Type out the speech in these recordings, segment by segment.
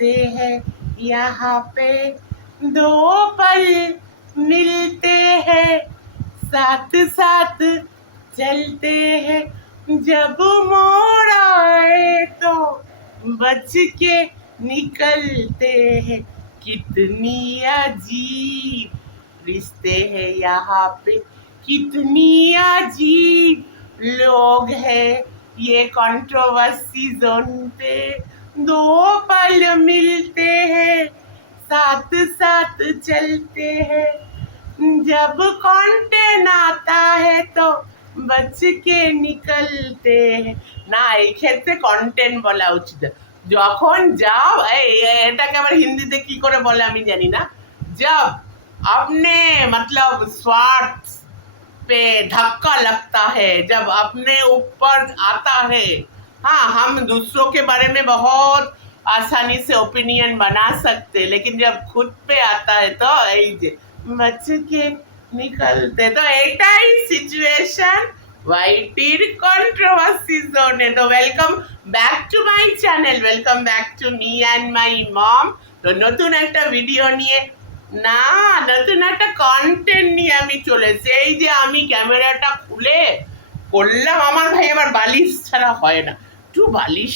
मिलते हैं यहाँ पे, दो पल मिलते हैं, साथ साथ चलते हैं, जब मोड़ आए तो बच के निकलते हैं। कितनी अजीब रिश्ते हैं यहाँ पे, कितनी अजीब लोग हैं ये कंट्रोवर्सी जोन पे। दो पल मिलते हैं, साथ साथ चलते हैं, जब कंटेंट आता है तो बच के निकलते हैं। না, এই ক্ষেত্রে কন্টেন্ট বলা উচিত। যখন যাও এটাকে আবার হিন্দিতে কি করে বলে আমি জানি না। जब अपने मतलब स्वार्थ पे धक्का लगता है, जब अपने ऊपर आता है, हाँ हम दूसरों के बारे में बहुत आसानी से ओपिनियन बना सकते, लेकिन जब खुद पे आता है तो बच के निकलते। तो এটাই সিচুয়েশন ওয়াইটির কন্ট্রোভার্সি জোনে। তো welcome back to my channel, welcome back to me and my mom. তো নতুন একটা ভিডিও নিয়ে, না নতুন একটা কন্টেন্ট নিয়ে আমি চলেছি। এই যে আমি ক্যামেরাটা খুলে করলাম, আমার ভাই আবার বালিশ ছাড়া হয় না, একটু বালিশ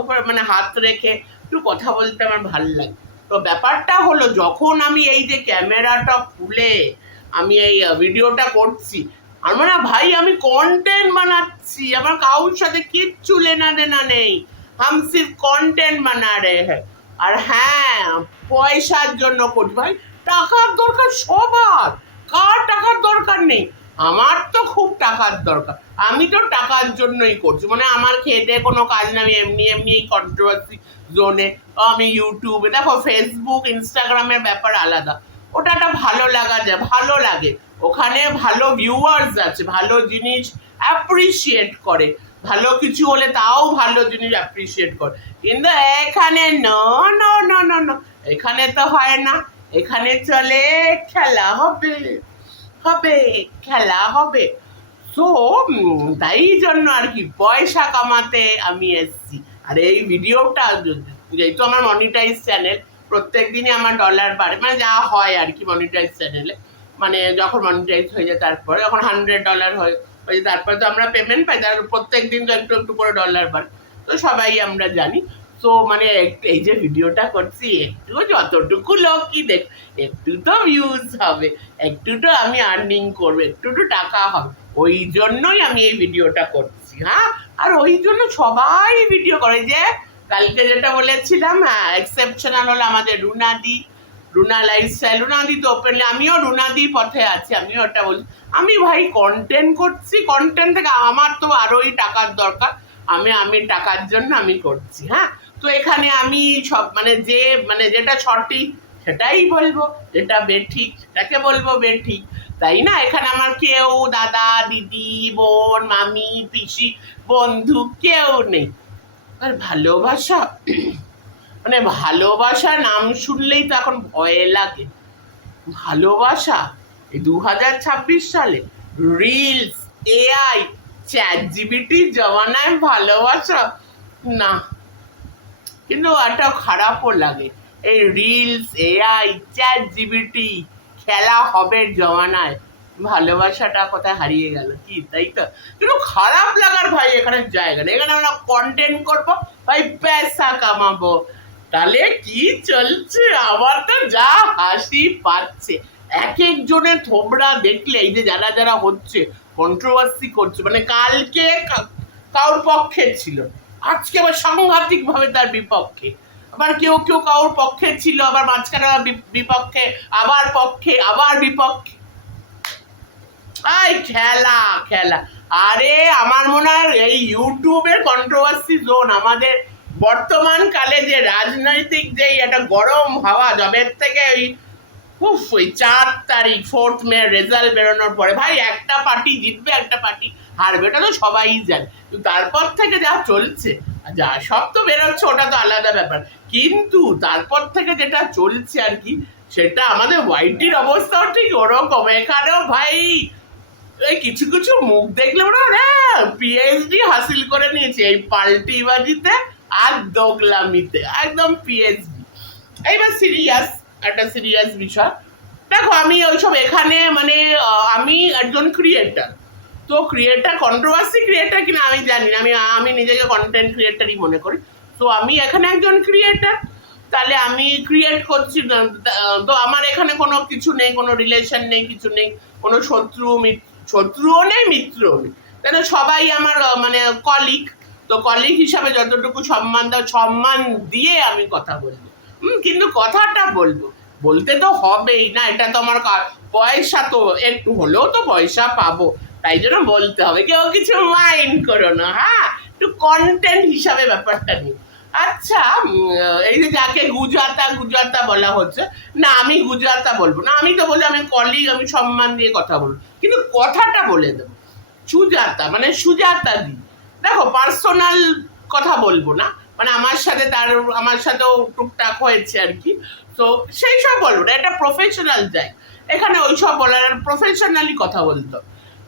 ওপরে মানে হাত রেখে একটু কথা বলতে আমার ভালো লাগে। তো ব্যাপারটা হলো, যখন আমি এই যে ক্যামেরাটা খুলে আমি এই ভিডিওটা করছি, আমার না ভাই আমি কন্টেন্ট বানাচ্ছি, আমার কারোর সাথে কিচ্ছু লেনা দেনা নেই, হাম সির্ফ কন্টেন্ট বানা রে হ্যাঁ। আর হ্যাঁ, পয়সার জন্য করছি ভাই, টাকার দরকার সবার, কার টাকার দরকার নেই? আমার তো খুব টাকার দরকার, আমি তো টাকার জন্যই করছি। মানে আমার খেতে কোনো কাজ না, আমি এমনি এমনি এই কন্ট্রোভার্সি জোনে আমি ইউটিউবে, দেখো ফেসবুক ইনস্টাগ্রামের ব্যাপার আলাদা, ওটা একটা ভালো লাগা যায়, ভালো লাগে, ওখানে ভালো ভিউয়ার্স আছে, ভালো জিনিস অ্যাপ্রিসিয়েট করে, ভালো কিছু হলে তাও ভালো জিনিস অ্যাপ্রিসিয়েট করে। কিন্তু এখানে no no no no no, এখানে তো হয় না, এখানে চলে খেলা হবে হবে খেলা হবে। সো তাই জন্য আর কি পয়সা কামাতে আমি এসছি। আর এই ভিডিওটা যেহেতু আমার মনিটাইজ চ্যানেল, প্রত্যেক দিনই আমার ডলার বাড়ে, মানে যা হয় আর কি মনিটাইজ চ্যানেলে, মানে যখন মনিটাইজ হয়ে যায় তারপরে যখন $100 হয়ে যায় তারপরে তো আমরা পেমেন্ট পাই, তার প্রত্যেক দিন তো একটু একটু করে ডলার বাড়ে, তো সবাই আমরা জানি। তো মানে এই যে ভিডিওটা করছি, একটু যতটুকু লোক কি দেখ, একটু তো ভিউজ হবে, একটু তো আমি আর্নিং করবো, একটু তো টাকা হবে, ওই জন্যই আমি এই ভিডিওটা করছি। হ্যাঁ, আর ওই জন্য সবাই ভিডিও করে। যে কালকে যেটা বলেছিলাম, হ্যাঁ এক্সেপশনাল হলো আমাদের রুনাদি, রুনা লাইফস্টাইল, রুনাদি তো ওপেনলি, আমিও রুনাদি পথে আছি, আমিও ওটা বলি। আমি ভাই কন্টেন্ট করছি, কন্টেন্ট থেকে আমার তো আরোই টাকার দরকার, আমি টাকার জন্য আমি করছি। হ্যাঁ, তো এখানে আমি সব মানে যেটা সঠিক সেটাই বলবো, যেটা বেঠিক সেটাকে বলবো বেঠিক, তাই না? এখানে আমার কেউ দাদা দিদি বোন মামি পিসি বন্ধু কেউ নেই। আর ভালোবাসা মানে ভালোবাসা নাম শুনলেই তো এখন ভয় লাগে। ভালোবাসা এই 2026 সালে রিলস, এআই, চ্যাটজিপিটির জমানায় ভালোবাসা না, কিন্তু একটা খারাপও লাগে। এই রিলস, এআই, চ্যাটজিপিটি, খেলা হবে জমানায় ভালোবাসাটা কোথায় হারিয়ে গেল কি, তাই তো? কিন্তু খারাপ লাগার ভাই এখানে জায়গা নেই, এখানে আমরা কন্টেন্ট করবো ভাই, পয়সা কামাবো। তাহলে কি চলছে, আমার তো যা হাসি পাচ্ছে। এক একজনের থোবড়া দেখলে, এই যে যারা যারা হচ্ছে কন্ট্রোভার্সি করছে, মানে কালকে কারোর পক্ষে ছিল, আজকে আবার সাংঘাতিক ভাবে তার বিপক্ষে, আবার কেউ কেউ কারোর পক্ষে ছিল, আবার মাঝখানে বিপক্ষে, আবার পক্ষে, আবার বিপক্ষে। খেলা খেলা। আরে আমার মনে হয় এই ইউটিউবের কন্ট্রোভার্সি জোন আমাদের বর্তমান কালে যে রাজনৈতিক যেই একটা গরম হাওয়া, জবের থেকে ওই 4 তারিখ 4th মে রেজাল্ট বেরোনোর পরে ভাই একটা পার্টি জিতবে একটা পার্টি হারবে, এটা তো সবাই জানে। তারপর থেকে যা চলছে, যা সব তো বেরোচ্ছে ওটা তো আলাদা ব্যাপার, কিন্তু তারপর থেকে যেটা চলছে আর কি, সেটা আমাদের ওয়াইটির অবস্থাও ঠিক ওরকম। এখানেও ভাই এই কিছু কিছু মুখ দেখলে ওরা পিএইচডি হাসিল করে নিয়েছে এই পাল্টিবাজিতে, আর দোগলামিতে একদম পিএইচডি। এইবার একটা সিরিয়াস বিষয়। দেখো আমি ওইসব এখানে মানে আমি একজন ক্রিয়েটার, তো ক্রিয়েটার কন্ট্রোভার্সি ক্রিয়েটার কিনা আমি জানি না, আমি নিজেকে কন্টেন্ট ক্রিয়েটারই মনে করি। তো আমি এখানে একজন ক্রিয়েটার, তাহলে আমি ক্রিয়েট করছি তো আমার এখানে কোনো কিছু নেই, কোনো রিলেশন নেই, কিছু নেই, কোনো শত্রুও নেই, মিত্রও নেই, কেন সবাই আমার মানে কলিগ। তো কলিগ হিসাবে যতটুকু সম্মান দিয়ে আমি কথা বলবো। কিন্তু কথাটা বলতে তো হবেই না, এটা তো আমার পয়সা, তো একটু হলেও তো পয়সা পাবো, তাই জন্য বলতে হবে। কেউ কিছু মাইন্ড করো না, হ্যাঁ, একটু কন্টেন্ট হিসাবে ব্যাপারটা নিই। আচ্ছা, এই যে যাকে গুজাতা বলা হচ্ছে, না আমি গুজাতা বলবো না, আমি তো বলি আমি কলিগ, আমি সম্মান দিয়ে কথা বলবো, কিন্তু কথাটা বলে দেবো সুজাতা, মানে সুজাতা দি। দেখো পার্সোনাল কথা বলবো না, মানে আমার সাথেও টুকটাক হয়েছে আর কি, তো সেই সব বলবো না, এটা প্রফেশনাল যায়, এখানে ওইসব বলার প্রফেশনালি কথা বলতো।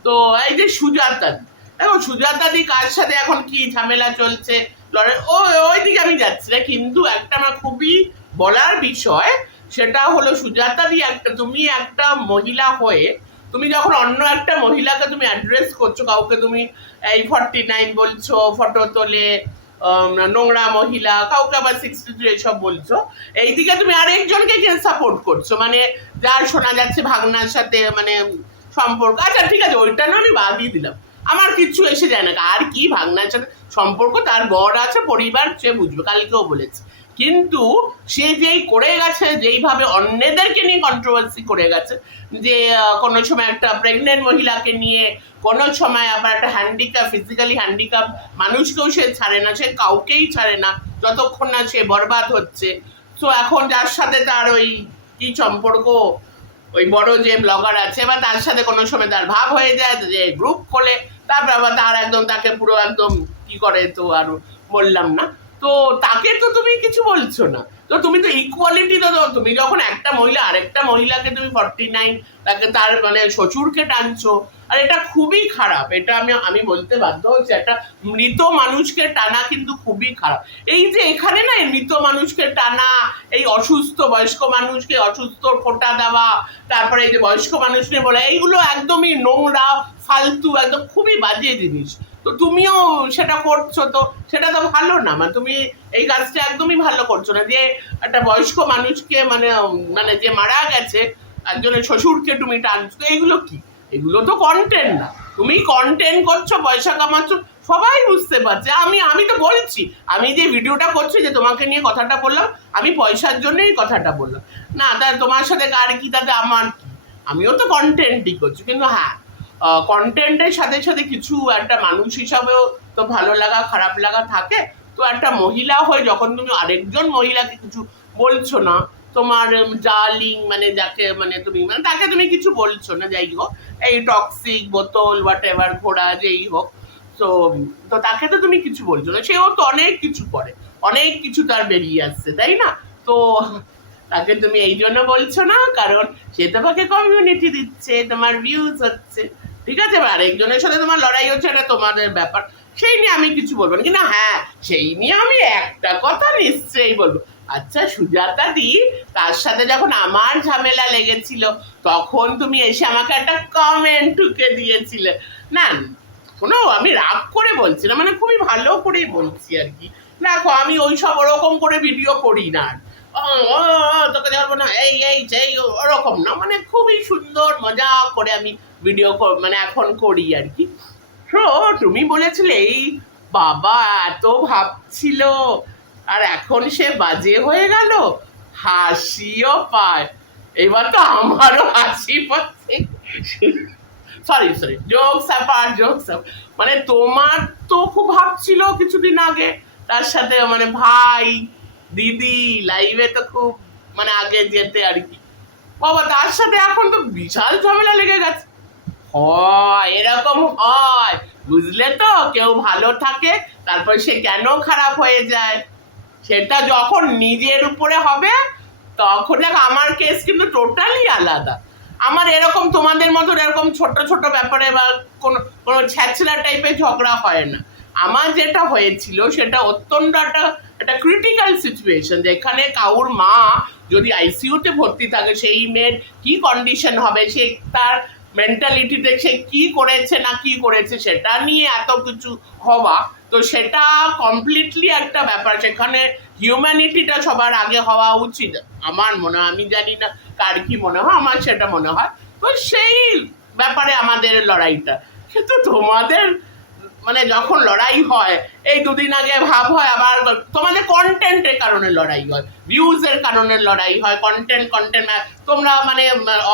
তো এই যে সুজাতা দি, দেখো সুজাতা দি কার সাথে এখন কি ঝামেলা চলছে, ওই দিকে আমি যাচ্ছি না, কিন্তু একটা আমার খুবই বলার বিষয়, সেটা হলো সুজাতা দি তুমি একটা মহিলা হয়ে তুমি যখন অন্য একটা মহিলাকে তুমি অ্যাড্রেস করছো, কাউকে তুমি এই 49 বলছো, ফটো তোলে, নোংরা মহিলা, কাউকে আবার 63 এইসব বলছো, এইদিকে তুমি আরেকজনকে সাপোর্ট করছো, মানে যার শোনা যাচ্ছে ভাগনার সাথে মানে সম্পর্ক। আচ্ছা ঠিক আছে, ওইটা না আমি বাদই দিলাম, আমার কিচ্ছু এসে যায় না, আর কি ভাগনার সাথে সম্পর্ক, তার বর আছে, পরিবার, সে বুঝবে, কালকেও বলেছে। কিন্তু সে যেই করে গেছে, যেইভাবে অন্যদেরকে নিয়ে কন্ট্রোভার্সি করে গেছে, যে কোনো সময় একটা প্রেগনেন্ট মহিলাকে নিয়ে, কোনো সময় আবার একটা ফিজিক্যালি হ্যান্ডিক্যাপ মানুষকেও সে ছাড়ে না, সে কাউকেই ছাড়ে না যতক্ষণ না সে বরবাদ হচ্ছে। তো এখন যার সাথে তার ওই কি সম্পর্ক, ওই বড় যে ব্লগার আছে, বা তার সাথে কোনো সময় তার ভাব হয়ে যায়, যে গ্রুপ খোলে, তারপর আবার তাকে পুরো একদম কি করে, তো আর বললাম না। তো তাকে তো তুমি কিছু বলছো না, তো তুমি তো ইকুয়ালিটি তো, তুমি যখন একটা মহিলা আরেকটা মহিলাকে তুমি 49 তাকে তার মানে শ্বশুরকে টানছো, আর এটা খুবই খারাপ, এটা আমি বলতে বাধ্য হচ্ছি, একটা মৃত মানুষকে টানা কিন্তু খুবই খারাপ। এই যে এখানে না মৃত মানুষকে টানা, এই অসুস্থ বয়স্ক মানুষকে অসুস্থ ফোঁটা দেওয়া, তারপরে এই যে বয়স্ক মানুষ নিয়ে বলা, এইগুলো একদমই নোংরা, ফালতু, একদম খুবই বাজে জিনিস। তো তুমিও সেটা করছো, তো সেটা তো ভালো না, মানে তুমি এই কাজটা একদমই ভালো করছো না, যে একটা বয়স্ক মানুষকে মানে মানে যে মারা গেছে একজনের শ্বশুরকে তুমি টানছো, তো এগুলো কি, এগুলো তো কন্টেন্ট না, তুমি কন্টেন্ট করছো, পয়সা কামাচ্ছো, সবাই বুঝতে পারছে। আমি তো বলছি, আমি যে ভিডিওটা করছি, যে তোমাকে নিয়ে কথাটা বললাম, আমি পয়সার জন্যই কথাটা বললাম না, তাই তোমার সাথে কার কি, তাতে আমার কি, আমিও তো কন্টেন্টই করছি। কিন্তু হ্যাঁ, কন্টেন্টের সাথে সাথে কিছু একটা মানুষ হিসাবেও তো ভালো লাগা খারাপ লাগা থাকে। তো একটা মহিলা হয়ে যখন তুমি আরেকজন মহিলাকে কিছু বলছো না, তোমার ডার্লিং মানে যাকে মানে তুমি মানে তাকে তুমি কিছু বলছো না, যাই হোক এই টক্সিক বোতল হোয়াট এভার ঘোড়া যেই হোক, তো তো তাকে তো তুমি কিছু বলছো না, সেও তো অনেক কিছু করে, অনেক কিছু তার বেরিয়ে আসছে, তাই না? তো তাকে তুমি এই জন্য বলছো না, কারণ সে তোমাকে কমিউনিটি দিচ্ছে, তোমার ভিউজ হচ্ছে, ঠিক আছে, আরেকজনের সাথে তোমার লড়াই হচ্ছে, এটা তোমাদের ব্যাপার, সেই নিয়ে আমি কিছু বলবো না। কিন্তু হ্যাঁ, সেই নিয়ে আমি একটা কথা নিশ্চয়ই বলবো, আচ্ছা সুজাতা দি, তার সাথে যখন আমার ঝামেলা লেগেছিল, তখন তুমি এসে আমাকে একটা কমেন্ট ঢুকে দিয়েছিলে, না শোনো, আমি রাগ করে বলছি না, মানে খুবই ভালো করেই বলছি আর কি। দেখো আমি ওইসব ওরকম করে ভিডিও করি না, তোকে ধরবো না, এই সেই ওরকম না, মানে খুবই সুন্দর মজা করে আমি ভিডিও মানে এখন করি আর কি। তো তুমি বলেছিলে এই বাবা এত ভাবছিল, আর এখন সে বাজে হয়ে গেল, হাসিও পায়, এবার তো আমারও হাসি পাচ্ছে, সরি জোকস, মানে তোমার তো খুব ভাবছিল কিছুদিন আগে, তার সাথে মানে ভাই দিদি লাইভে তো খুব মানে আগে যেতে আর কি, বাবা তার সাথে এখন তো বিশাল ঝামেলা লেগে গেছে। হয় এরকম হয়, বুঝলে তো, কেউ ভালো থাকে তারপর সে কেন খারাপ হয়ে যায়, সেটা যখন নিজের উপরে হবে তখন। দেখ আমার কেস কিন্তু টোটালি আলাদা, আমার এরকম তোমাদের মতন এরকম ছোট ছোট ব্যাপারে বা কোনো কোনো ছ্যাচড়া টাইপের ঝগড়া হয় না, আমার যেটা হয়েছিল সেটা অত্যন্ত একটা ক্রিটিক্যাল সিচুয়েশন, যেখানে কাউর মা যদি আইসিইউতে ভর্তি থাকে, সেই মেয়ের কি কন্ডিশন হবে, সে তার মেন্টালিটিতে সে কি করেছে না কি করেছে সেটা নিয়ে এত কিছু হওয়া, তো সেটা কমপ্লিটলি একটা ব্যাপার। সেখানে হিউম্যানিটিটা সবার আগে হওয়া উচিত আমার মনে হয়। আমি জানি না কার কি মনে হয়, আমার সেটা মনে হয়। তো সেই ব্যাপারে আমাদের লড়াইটা, কিন্তু তোমাদের মানে যখন লড়াই হয়, এই দুদিন আগে ভাব হয়, আবার তোমাদের কন্টেন্টের কারণে লড়াই হয়, ভিউজের কারণে লড়াই হয়, কন্টেন্ট তোমরা মানে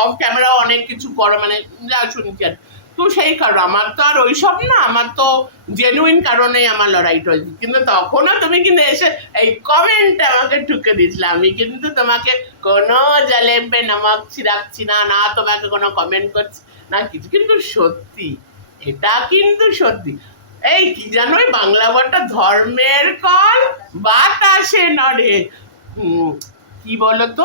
অফ ক্যামেরাও অনেক কিছু করো, মানে যা শুনছি আর। তো সেই কারণ আমার তো আর ওইসব না, আমার তো জেনুইন কারণেই আমার লড়াইটা হয়েছে। কিন্তু তখনও তুমি কিন্তু এসে এই কমেন্টে আমাকে ঠুকে দিয়েছিলে, আমি কিন্তু তোমাকে কোনো জালেবে নামক রাখছি না, না তোমাকে কোনো কমেন্ট করছি না কিছু, কিন্তু সত্যি, এটা কিন্তু সত্যি। এই কি জানো, বাংলা বলটা ধর্মের কল বাতাসে নড়ে, কি বলতো,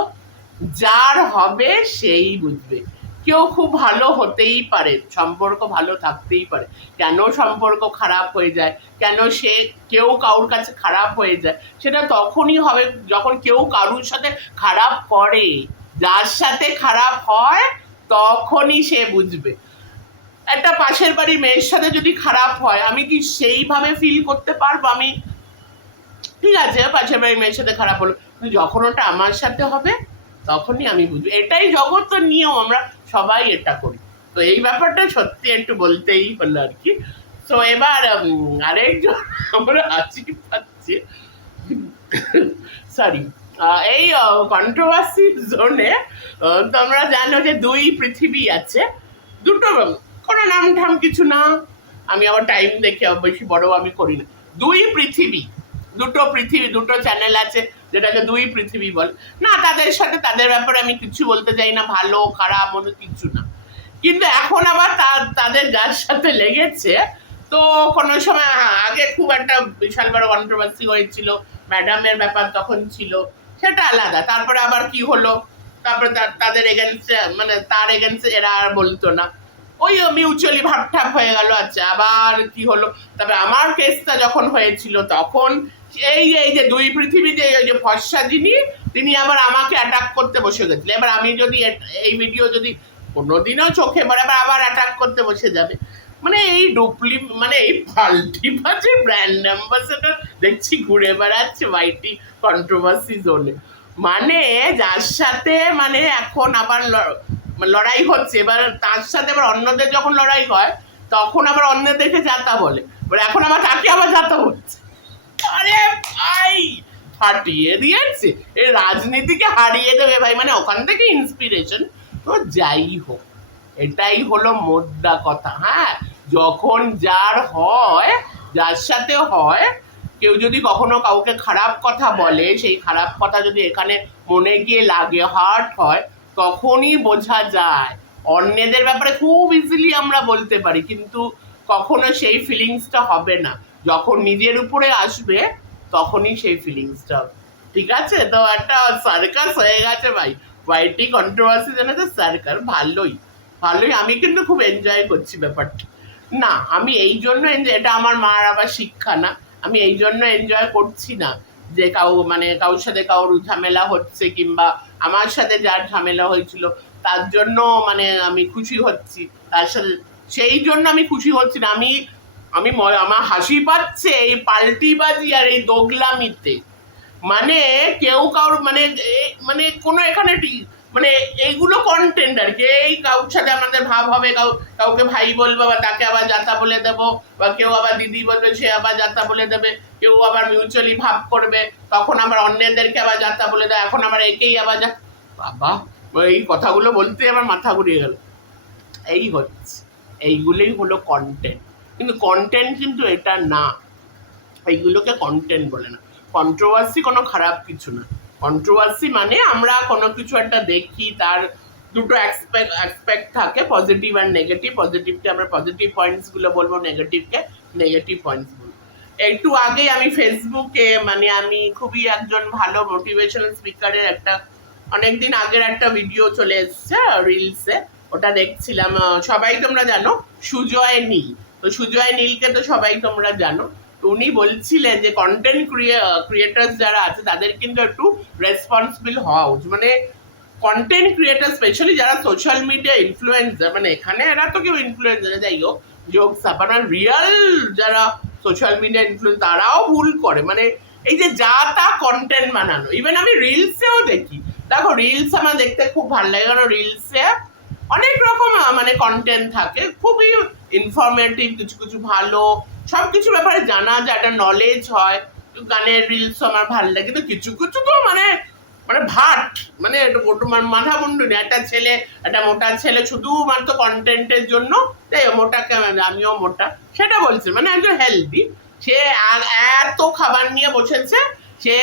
যার হবে সেই বুঝবে। কেউ খুব ভালো হতেই পারে, সম্পর্ক ভালো থাকতেই পারে, কেন সম্পর্ক খারাপ হয়ে যায়, কেন সে কেউ কারোর কাছে খারাপ হয়ে যায়, সেটা তখনই হবে যখন কেউ কারোর সাথে খারাপ করে। যার সাথে খারাপ হয় তখনই সে বুঝবে। একটা পাশের বাড়ির মেয়ের সাথে যদি খারাপ হয়, আমি কি সেইভাবে ফিল করতে পারবো? আমি ঠিক আছে, পাশের বাড়ির মেয়ের সাথে খারাপ হলো, কিন্তু যখন ওটা আমার সাথে হবে তখনই আমি বুঝবো। এটাই জগৎ নিয়ম, আমরা সবাই এটা করি। তো এই ব্যাপারটা সত্যি একটু বলতেই হলো আর কি। তো এবার আরেকজন আমরা হাসি পাচ্ছি, সরি, এই কন্ট্রোভার্সি জোনে তোমরা জানো যে দুই পৃথিবী আছে, দুটো, কোনো নাম ঠাম কিছু না, আমি আবার টাইম দেখে বেশি বড় আমি করি না। দুই পৃথিবী, দুটো পৃথিবী, দুটো চ্যানেল আছে যেটাকে দুই পৃথিবী বল না। তাদের সাথে তাদের ব্যাপারে আমি কিছু বলতে চাই না, ভালো খারাপ মনে কিছু না। কিন্তু এখন আবার তাদের যার সাথে লেগেছে, তো কোনো সময় আগে খুব একটা বিশাল বড় কন্ট্রোভার্সি হয়েছিল, ম্যাডামের ব্যাপার তখন ছিল, সেটা আলাদা। তারপরে আবার কি হলো, তারপরে তাদের এগেনস্টে, মানে তার এগেনস্টে এরা আর বলতো না, ওই মিউচুয়ালি ভাবঠাপ হয়ে গেল। আচ্ছা, আবার কি হলো, তারপরে আমার কেসটা যখন হয়েছিল তখন এই যে দুই পৃথিবীতে ওই যে ফর্সা যিনি, তিনি আবার আমাকে অ্যাটাক করতে বসে গেছিল। এবার আমি যদি এই ভিডিও যদি কোনোদিনও চোখে পড়ে, আবার অ্যাটাক করতে বসে যাবে। মানে এই মানে এই ফাল্টি বাজে ব্র্যান্ড অ্যাম্বাসেডর দেখছি ঘুরে বেড়াচ্ছে ওয়াইটি কন্ট্রোভার্সি জোনে। মানে যার সাথে মানে এখন আবার লড়াই হচ্ছে, এবার তার সাথে আবার অন্যদের যখন লড়াই হয় তখন আবার অন্যদেরকে যাতা বলে, এবার এখন আবার তাকে আবার যাতা হচ্ছে। আরে ভাই, ফাটিয়ে দিয়েছে, এই রাজনীতিকে হারিয়ে দেবে ভাই, মানে ওখান থেকে ইন্সপিরেশন। তো যাই হোক, এটাই হলো মোদ্দা কথা। হ্যাঁ, যখন যার হয়, যার সাথে হয়, কেউ যদি কখনো কাউকে খারাপ কথা বলে, সেই খারাপ কথা যদি এখানে মনে গিয়ে লাগে, হার্ট হয়, তখনই বোঝা যায়। অন্যদের ব্যাপারে খুব ইজিলি আমরা বলতে পারি, কিন্তু কখনো সেই ফিলিংসটা হবে না। যখন নিজের উপরে আসবে তখনই সেই ফিলিংসটা হবে। ঠিক আছে, তো একটা সার্কাস হয়ে গেছে ভাই, ওয়াইটি কন্ট্রোভার্সি জানে তো সার্কাস, ভালোই ভালোই, আমি কিন্তু খুব এনজয় করছি ব্যাপারটা। না, আমি এই জন্য এটা আমার মার আবার শিক্ষা না, আমি এই জন্য এনজয় করছি না যে কারোর সাথে কারোর ঝামেলা হচ্ছে, কিংবা আমার সাথে যার ঝামেলা হয়েছিল তার জন্য মানে আমি খুশি হচ্ছি তার সাথে, সেই জন্য আমি খুশি হচ্ছি না। আমি আমি আমার হাসি পাচ্ছে এই পাল্টিবাজি আর এই দোগলামিতে। মানে কেউ কারোর মানে মানে কোনো এখানে মানে এইগুলো কন্টেন্ট আর কি, এই কারোর সাথে আমাদের ভাব হবে, কাউকে ভাই বলবো বা তাকে আবার যাতা বলে দেবো, বা কেউ আবার দিদি বলবে সে আবার যাতা বলে দেবে, কেউ আবার মিউচুয়ালি ভাব করবে, তখন আবার অন্যদেরকে আবার যাতা বলে দেয়, এখন আবার একেই আবার বাবা, এই কথাগুলো বলতে আমার মাথা ঘুরিয়ে গেল। এই হচ্ছে, এইগুলোই হলো কন্টেন্ট, কিন্তু কন্টেন্ট কিন্তু এটা না, এইগুলোকে কন্টেন্ট বলে না। কন্ট্রোভার্সি কোনো খারাপ কিছু না, কন্ট্রোভার্সি মানে আমরা কোনো কিছু একটা দেখি, তার দুটো অ্যাসপেক্ট থাকে, পজিটিভ অ্যান্ড নেগেটিভ। পজিটিভকে আমরা পজিটিভ পয়েন্টসগুলো বলবো, নেগেটিভকে নেগেটিভ পয়েন্টস বলবো। একটু আগেই আমি ফেসবুকে, মানে আমি খুবই একজন ভালো মোটিভেশনাল স্পিকারের একটা অনেকদিন আগের একটা ভিডিও চলে এসছে রিলসে, ওটা দেখছিলাম। সবাই তোমরা জানো সুজয় নীল, তো সুজয় নীলকে তো সবাই তোমরা জানো। উনি বলছিলেন যে কন্টেন্ট ক্রিয়েটার্স যারা আছে তাদের কিন্তু একটু রেসপন্সিবল হওয়া উচিত, মানে কন্টেন্ট ক্রিয়েটার স্পেশালি যারা সোশ্যাল মিডিয়া ইনফ্লুয়েন্সার, মানে এখানে এরা তো কেউ ইনফ্লুয়েন্সার যাই হোক, জোকস আপনার রিয়েল যারা সোশ্যাল মিডিয়া ইনফ্লুয়েন্স তারাও ভুল করে, মানে এই যে যা তা কন্টেন্ট বানানো। ইভেন আমি রিলসেও দেখি, দেখো রিলস আমার দেখতে খুব ভালো লাগে, কারণ রিলসে অনেক রকম মানে কন্টেন্ট থাকে, খুবই ইনফরমেটিভ, কিছু কিছু ভালো, সব কিছু ব্যাপারে জানা যায়, একটা নলেজ হয়। গানের রিলস আমার ভালো লাগে, কিন্তু কিছু কিছু তো মানে মানে ভাট, মানে মাথা মুন্ডুনি, একটা ছেলে, একটা মোটা ছেলে শুধুমাত্র কন্টেন্টের জন্য মোটাকে আমিও মোটা সেটা বলছে, মানে একজন হেলদি, সে এত খাবার নিয়ে বসেছে, সে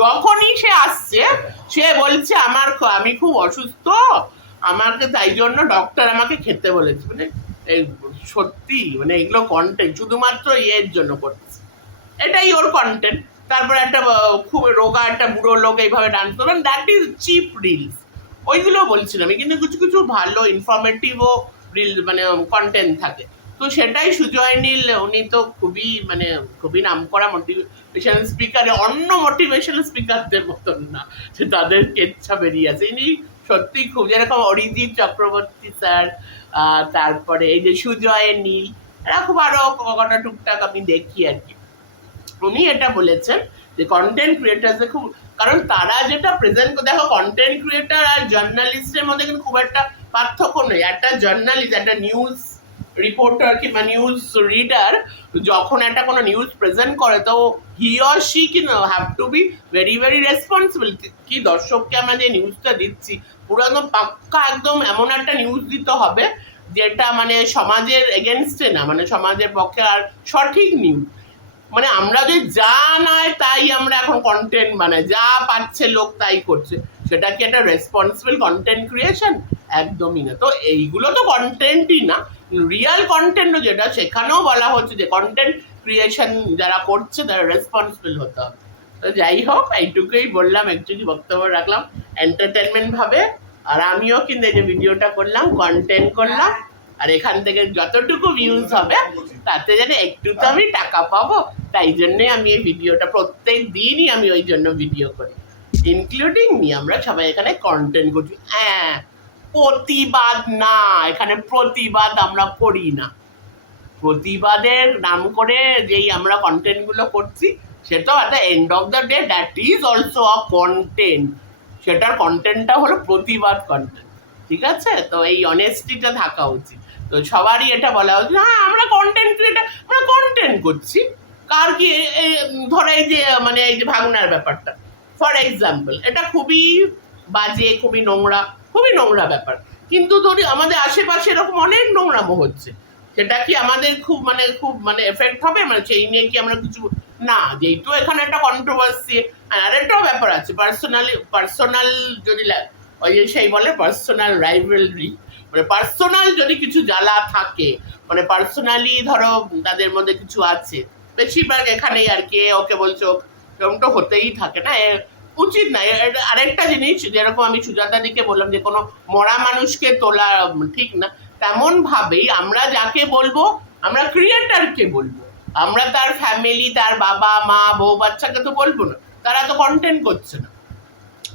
যখনই সে আসছে সে বলছে আমি খুব অসুস্থ, আমাকে তাই জন্য ডক্টর আমাকে খেতে বলেছে, মানে এই সত্যি মানে এগুলো কন্টেন্ট শুধুমাত্র এর জন্য করছে, এটাই ওর কন্টেন্ট। তারপরে একটা খুব রোগা একটা বুড়ো লোক এইভাবে ডান্স করবেন, দ্যাট ইজ চিপ রিলস, ওইগুলো বলছিলাম আমি, কিন্তু কিছু কিছু ভালো ইনফরমেটিভও রিল মানে কন্টেন্ট থাকে। তো সেটাই সুজয় নীল, উনি তো খুবই নামকরা মোটিভেশনাল স্পিকার, অন্য মোটিভেশনাল স্পিকারদের মতন না যে তাদের কেচ্ছা বেরিয়ে আছে, ইনি সত্যি খুব, যেরকম অরিজিৎ চক্রবর্তী স্যার, তারপরে এই যে সুজয় নীল, এরা খুব আরো কটা টুকটাক আমি দেখি আর কি। উনি এটা বলেছেন যে কন্টেন্ট ক্রিয়েটার্সে খুব, কারণ তারা যেটা প্রেজেন্ট, দেখো কন্টেন্ট ক্রিয়েটার আর জার্নালিস্টের মধ্যে কিন্তু খুব একটা পার্থক্য নেই। একটা জার্নালিস্ট, একটা নিউজ রিপোর্টার কিংবা নিউজ রিডার যখন একটা কোনো নিউজ প্রেজেন্ট করে, তো he or she have to be very very responsible, কি দর্শককে আমরা যে নিউজটা দিচ্ছি পুরো একদম পাক্কা একদম এমন একটা নিউজ দিতে হবে যেটা মানে সমাজের এগেনস্টে না, মানে সমাজের পক্ষে আর সঠিক নিউজ। মানে আমরা যে যা নয় তাই আমরা এখন কন্টেন্ট বানাই, যা পাচ্ছে লোক তাই করছে, সেটা কি একটা রেসপন্সিবল কন্টেন্ট ক্রিয়েশন? একদমই না। তো এইগুলো তো কন্টেন্টই না, রিয়েল কন্টেন্টও যেটা, সেখানেও বলা হচ্ছে যে কন্টেন্ট ক্রিয়েশন যারা করছে তারা রেসপন্সিবল হতে হবে। তো যাই হোক, এইটুকুই বললাম, একটুখানি বক্তব্য রাখলাম এন্টারটেনমেন্ট ভাবে, আর আমিও কিন্তু এই যে ভিডিওটা করলাম কন্টেন্ট করলাম, আর এখান থেকে যতটুকু ভিউজ হবে তাতে যেন একটু তো আমি টাকা পাবো, তাই জন্যই আমি এই ভিডিওটা প্রত্যেক দিনই আমি ওই জন্য ভিডিও করি, ইনক্লুডিং মি, আমরা সবাই এখানে কন্টেন্ট করছি। হ্যাঁ, প্রতিবাদ না, এখানে প্রতিবাদ আমরা করি না, প্রতিবাদের নাম করে যেই আমরা কন্টেন্টগুলো করছি সেটা at the end of the day that is also a content, সেটার কন্টেন্টটা হলো প্রতিবাদ কন্টেন্ট, ঠিক আছে? তো এই অনেস্টিটা থাকা উচিত, তো সবারই এটা বলা উচিত, হ্যাঁ আমরা কন্টেন্ট ক্রিয়েটার, আমরা কন্টেন্ট করছি, কার কি ধরো এই যে মানে এই যে ভাগনার ব্যাপারটা ফর এক্সাম্পল, এটা খুবই বাজে, খুবই নোংরা ব্যাপার, কিন্তু ধরি আমাদের আশেপাশে এরকম অনেক নোংরামো হচ্ছে, সেটা কি আমাদের খুব মানে এফেক্ট হবে, মানে সেই নিয়ে কি আমরা কিছু না, যেহেতু এখানে একটা কন্ট্রোভার্সি, আর একটাও ব্যাপার আছে, পার্সোনাল যদি ওই যে সেই বলে পার্সোনাল রাইভেলরি, মানে পার্সোনাল যদি কিছু জ্বালা থাকে, মানে পার্সোনালি ধরো তাদের মধ্যে কিছু আছে, বেশিরভাগ এখানেই আর কি ওকে বলছো, এরকম তো হতেই থাকে না, উচিত না। আরেকটা জিনিস, যেরকম আমি সুজাতাদিকে বললাম যে কোনো মরা মানুষকে তোলা ঠিক না, তেমন ভাবেই আমরা যাকে বলবো, আমরা ক্রিয়েটারকে বলবো, আমরা তার ফ্যামিলি, তার বাবা মা বউ বাচ্চাকে তো বলবো না, তারা তো কন্টেন্ট করছে না,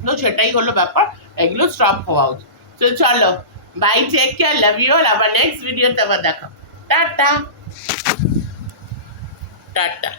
তো সেটাই হলো ব্যাপার, এগুলো স্টপ হওয়া উচিত। তো চলো, bye, take care, love you all, আবার নেক্সট ভিডিওতে আবার দেখা, টাটা টাটা।